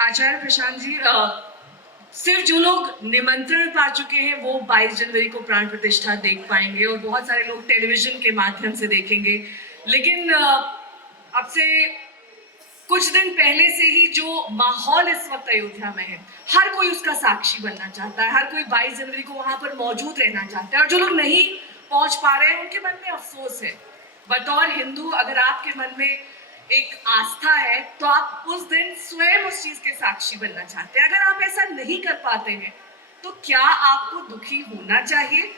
आचार्य प्रशांत जी, सिर्फ जो लोग निमंत्रण पा चुके हैं वो 22 जनवरी को प्राण प्रतिष्ठा देख पाएंगे और बहुत सारे लोग टेलीविजन के माध्यम से देखेंगे। लेकिन अब से कुछ दिन पहले से ही जो माहौल इस वक्त अयोध्या में है, हर कोई उसका साक्षी बनना चाहता है, हर कोई 22 जनवरी को वहां पर मौजूद रहना चाहता है। और जो लोग नहीं पहुंच पा रहे हैं उनके मन में अफसोस है। बतौर हिंदू अगर आपके मन में एक आस्था है तो आप उस दिन स्वयं उस चीज के साक्षी बनना चाहते हैं। अगर आप ऐसा नहीं कर पाते हैं तो क्या आपको दुखी होना चाहिए?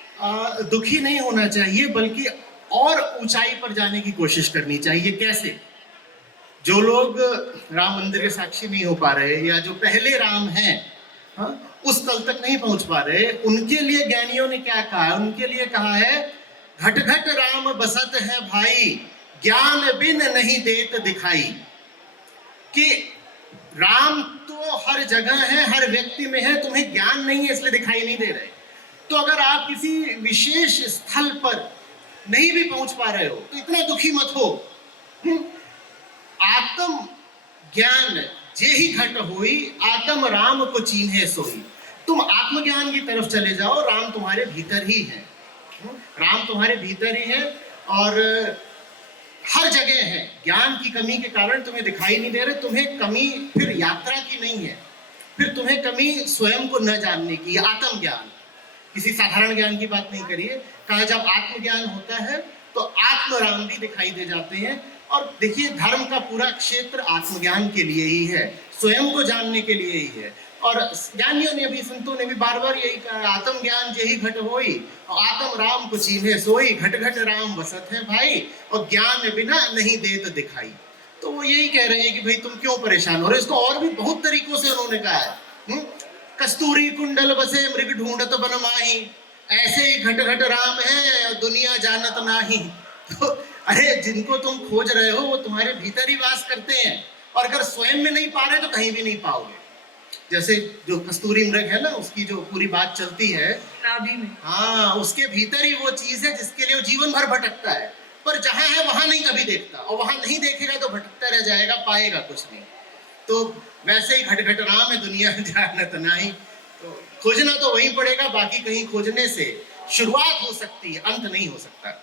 दुखी नहीं होना चाहिए, बल्कि और ऊंचाई पर जाने की कोशिश करनी चाहिए। कैसे? जो लोग राम मंदिर के साक्षी नहीं हो पा रहे या जो पहले राम हैं, हाँ, उस तल तक नहीं पहुंच पा रहे, उनके लिए ज्ञानियों ने क्या कहा है? उनके लिए कहा है, घट घट राम बसत है भाई, ज्ञान बिन नहीं देत दिखाई। कि राम तो हर जगह है, हर व्यक्ति में है, तुम्हें ज्ञान नहीं है इसलिए दिखाई नहीं दे रहे। तो अगर आप किसी विशेष स्थल पर नहीं भी पहुंच पा रहे हो तो इतना दुखी मत हो। आत्म ज्ञान जे ही घट होई, आत्म राम को चीन्हे सोई। तुम आत्मज्ञान की तरफ चले जाओ, राम तुम्हारे भीतर ही है। राम तुम्हारे भीतर ही है और हर जगह है। ज्ञान की कमी के कारण तुम्हें दिखाई नहीं दे रहे। तुम्हें कमी फिर यात्रा की नहीं है, फिर तुम्हें कमी स्वयं को न जानने की। आत्मज्ञान, किसी साधारण ज्ञान की बात नहीं करिए। कहा जब आत्मज्ञान होता है तो आत्मराम भी दिखाई दे जाते हैं। और देखिए, धर्म का पूरा क्षेत्र आत्मज्ञान के लिए ही है, स्वयं को जानने के लिए ही है। और ज्ञानियों ने भी, संतों ने भी बार बार यही कहा, आत्मज्ञान जेहि घट होई, आत्म राम को चीन्हे सोई। घट घट राम बसत है भाई, और ज्ञान बिना नहीं देत दिखाई। तो वो यही कह रहे हैं कि भाई तुम क्यों परेशान हो रहे हो। इसको और भी बहुत तरीकों से उन्होंने कहा है। कस्तूरी कुंडल बसे मृग ढूंढत बन माही, ऐसे ही घट घट राम है दुनिया जानत नाही। तो अरे, जिनको तुम खोज रहे हो वो तुम्हारे भीतर ही वास करते हैं, और अगर स्वयं में नहीं पा रहे तो कहीं भी नहीं पाओगे। जैसे जो कस्तूरी मृग है ना, उसकी जो पूरी बात चलती है नाभि में, हाँ, उसके भीतर ही वो चीज है जिसके लिए वो जीवन भर भटकता है। पर जहां है वहां नहीं कभी देखता, और वहां नहीं देखेगा तो भटकता रह जाएगा, पाएगा कुछ नहीं। तो वैसे ही घट घट राम है दुनिया जानत नहीं। तो खोजना तो वहीं पड़ेगा, बाकी कहीं खोजने से शुरुआत हो सकती है, अंत नहीं हो सकता।